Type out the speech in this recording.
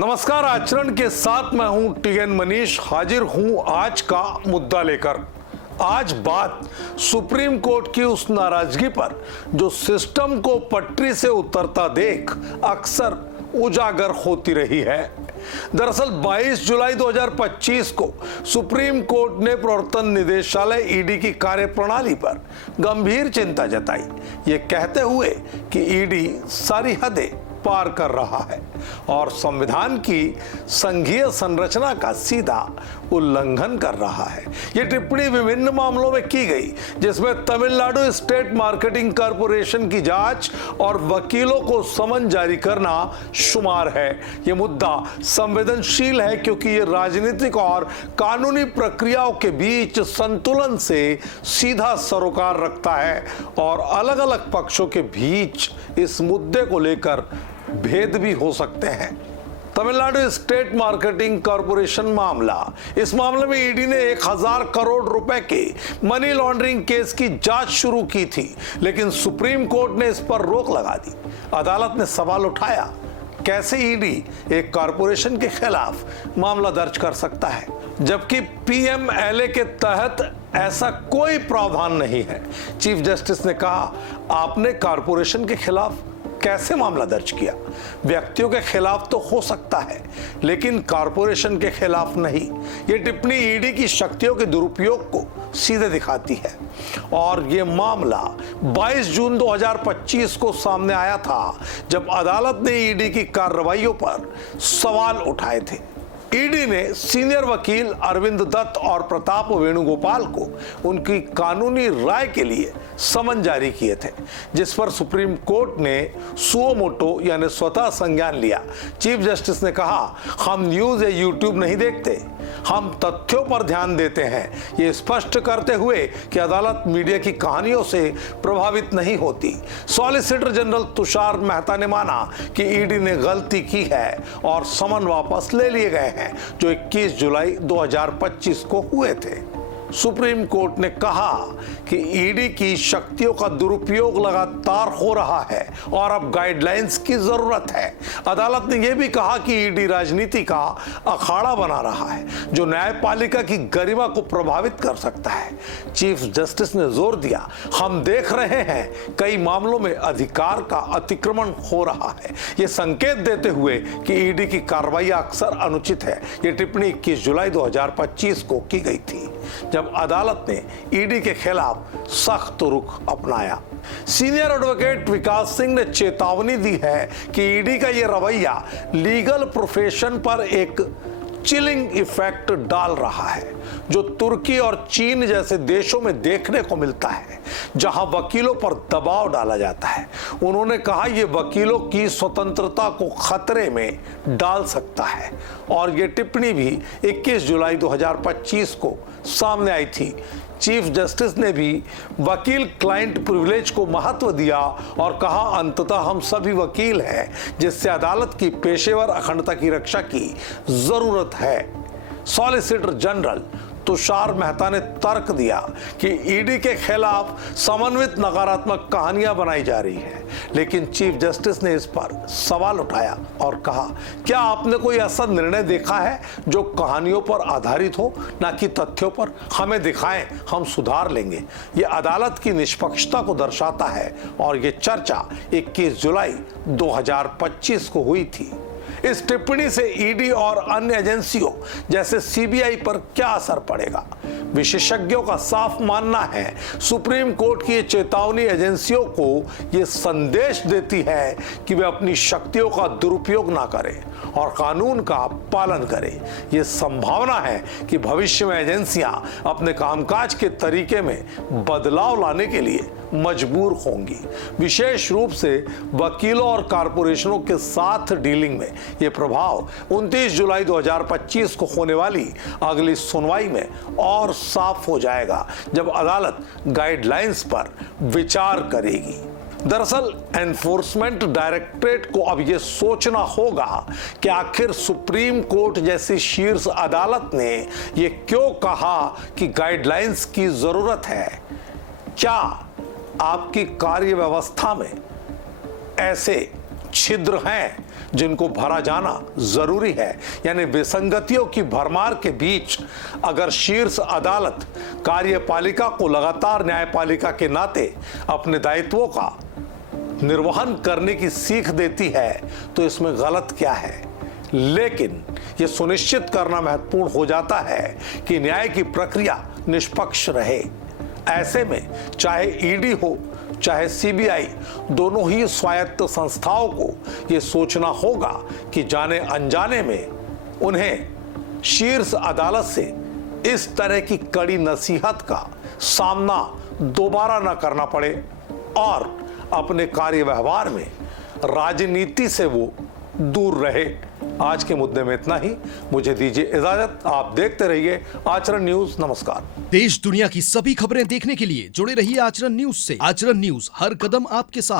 नमस्कार, आचरण के साथ मैं हूं टीएन मनीष, हाजिर हूं आज का मुद्दा लेकर। आज बात सुप्रीम कोर्ट की उस नाराजगी पर जो सिस्टम को पटरी से उतरता देख अक्सर उजागर होती रही है। दरअसल 22 जुलाई 2025 को सुप्रीम कोर्ट ने प्रवर्तन निदेशालय ईडी की कार्यप्रणाली पर गंभीर चिंता जताई, ये कहते हुए कि ईडी सारी हदें पार कर रहा है और संविधान की संघीय संरचना का सीधा उल्लंघन कर रहा है। ये टिप्पणी विभिन्न मामलों में की गई, जिसमें तमिलनाडु स्टेट मार्केटिंग कॉरपोरेशन की जांच और वकीलों को समन जारी करना शुमार है। ये मुद्दा संवेदनशील है क्योंकि ये राजनीतिक और कानूनी प्रक्रियाओं के बीच संतुलन से सीधा सरोकार रखता है और अलग अलग पक्षों के बीच इस मुद्दे को लेकर भेद भी हो सकते हैं। तमिलनाडु स्टेट मार्केटिंग कॉरपोरेशन मामला, इस मामले में ईडी ने 1000 करोड़ रुपए के मनी लॉन्ड्रिंग केस की जांच शुरू की थी, लेकिन सुप्रीम कोर्ट ने इस पर रोक लगा दी। अदालत ने सवाल उठाया, कैसे ईडी एक कॉरपोरेशन के खिलाफ मामला दर्ज कर सकता है जबकि पीएमएलए के तहत ऐसा कोई प्रावधान नहीं है। चीफ जस्टिस ने कहा, आपने कॉरपोरेशन के खिलाफ कैसे मामला दर्ज किया? व्यक्तियों के खिलाफ तो हो सकता है, लेकिन कॉरपोरेशन के खिलाफ नहीं। ये टिप्पणी ईडी की शक्तियों के दुरुपयोग को सीधे दिखाती है और ये मामला 22 जून 2025 को सामने आया था, जब अदालत ने ईडी की कार्रवाइयों पर सवाल उठाए थे। ईडी ने सीनियर वकील अरविंद दत्त और प्रताप वेणुगोपाल को उनकी कानूनी राय के लिए समन जारी किए थे, जिस पर सुप्रीम कोर्ट ने सुओ मोटो यानी स्वतः संज्ञान लिया। चीफ जस्टिस ने कहा, हम न्यूज़ या यूट्यूब नहीं देखते, हम तथ्यों पर ध्यान देते हैं, ये स्पष्ट करते हुए कि अदालत मीडिया की कहानियों से प्रभावित नहीं होती। सॉलिसिटर जनरल तुषार मेहता ने माना कि ईडी ने गलती की है और समन वापस ले लिए गए हैं जो 21 जुलाई 2025 को हुए थे। सुप्रीम कोर्ट ने कहा कि ईडी की शक्तियों का दुरुपयोग लगातार हो रहा है और अब गाइडलाइंस की जरूरत है। अदालत ने यह भी कहा कि ईडी राजनीति का अखाड़ा बना रहा है जो न्यायपालिका की गरिमा को प्रभावित कर सकता है। चीफ जस्टिस ने जोर दिया, हम देख रहे हैं कई मामलों में अधिकार का अतिक्रमण हो रहा है, ये संकेत देते हुए कि ईडी की कार्रवाई अक्सर अनुचित है। ये टिप्पणी 21 जुलाई 2025 को की गई थी, जब अदालत ने ईडी के खिलाफ सख्त रुख अपनाया। सीनियर एडवोकेट विकास सिंह ने चेतावनी दी है कि ईडी का यह रवैया लीगल प्रोफेशन पर एक चिलिंग इफेक्ट डाल रहा है, जो तुर्की और चीन जैसे देशों में देखने को मिलता है, जहां वकीलों पर दबाव डाला जाता है। उन्होंने कहा, यह वकीलों की स्वतंत्रता को खतरे में डाल सकता है और यह टिप्पणी भी 21 जुलाई 2025 को सामने आई थी। चीफ जस्टिस ने भी वकील क्लाइंट प्रिविलेज को महत्व दिया और कहा, अंततः हम सभी वकील हैं, जिससे अदालत की पेशेवर अखंडता की रक्षा की जरूरत है। सॉलिसिटर जनरल तुषार मेहता ने तर्क दिया कि ईडी के खिलाफ समन्वित नकारात्मक कहानियां बनाई जा रही है, लेकिन चीफ जस्टिस ने इस पर सवाल उठाया और कहा, क्या आपने कोई ऐसा निर्णय देखा है जो कहानियों पर आधारित हो, ना कि तथ्यों पर? हमें दिखाएं, हम सुधार लेंगे। ये अदालत की निष्पक्षता को दर्शाता है और ये चर्चा 21 जुलाई 2025 को हुई थी। इस टिप्पणी से ईडी और अन्य एजेंसियों जैसे सीबीआई पर क्या असर पड़ेगा? विशेषज्ञों का साफ मानना है, सुप्रीम कोर्ट की ये चेतावनी एजेंसियों को ये संदेश देती है कि वे अपनी शक्तियों का दुरुपयोग ना करें और कानून का पालन करें। ये संभावना है कि भविष्य में एजेंसियां अपने कामकाज के तरीके में बदलाव लाने के लिए मजबूर होंगी। विशेष रूप से वकीलों और कॉरपोरेशनों के साथ डीलिंग में ये प्रभाव 29 जुलाई 2025 को होने वाली अगली सुनवाई में और साफ हो जाएगा, जब अदालत गाइडलाइंस पर विचार करेगी। दरअसल एनफोर्समेंट डायरेक्टरेट को अब यह सोचना होगा कि आखिर सुप्रीम कोर्ट जैसी शीर्ष अदालत ने यह क्यों कहा कि गाइडलाइंस की जरूरत है। क्या आपकी कार्य व्यवस्था में ऐसे छिद्र हैं जिनको भरा जाना जरूरी है। यानी विसंगतियों की भरमार के बीच अगर शीर्ष अदालत कार्यपालिका को लगातार न्यायपालिका के नाते अपने दायित्वों का निर्वहन करने की सीख देती है तो इसमें गलत क्या है। लेकिन यह सुनिश्चित करना महत्वपूर्ण हो जाता है कि न्याय की प्रक्रिया निष्पक्ष रहे। ऐसे में चाहे ईडी हो चाहे सीबीआई, दोनों ही स्वायत्त संस्थाओं को यह सोचना होगा कि जाने अनजाने में उन्हें शीर्ष अदालत से इस तरह की कड़ी नसीहत का सामना दोबारा न करना पड़े और अपने कार्य व्यवहार में राजनीति से वो दूर रहे। आज के मुद्दे में इतना ही। मुझे दीजिए इजाजत। आप देखते रहिए आचरण न्यूज। नमस्कार। देश दुनिया की सभी खबरें देखने के लिए जुड़े रहिए आचरण न्यूज से। आचरण न्यूज, हर कदम आपके साथ।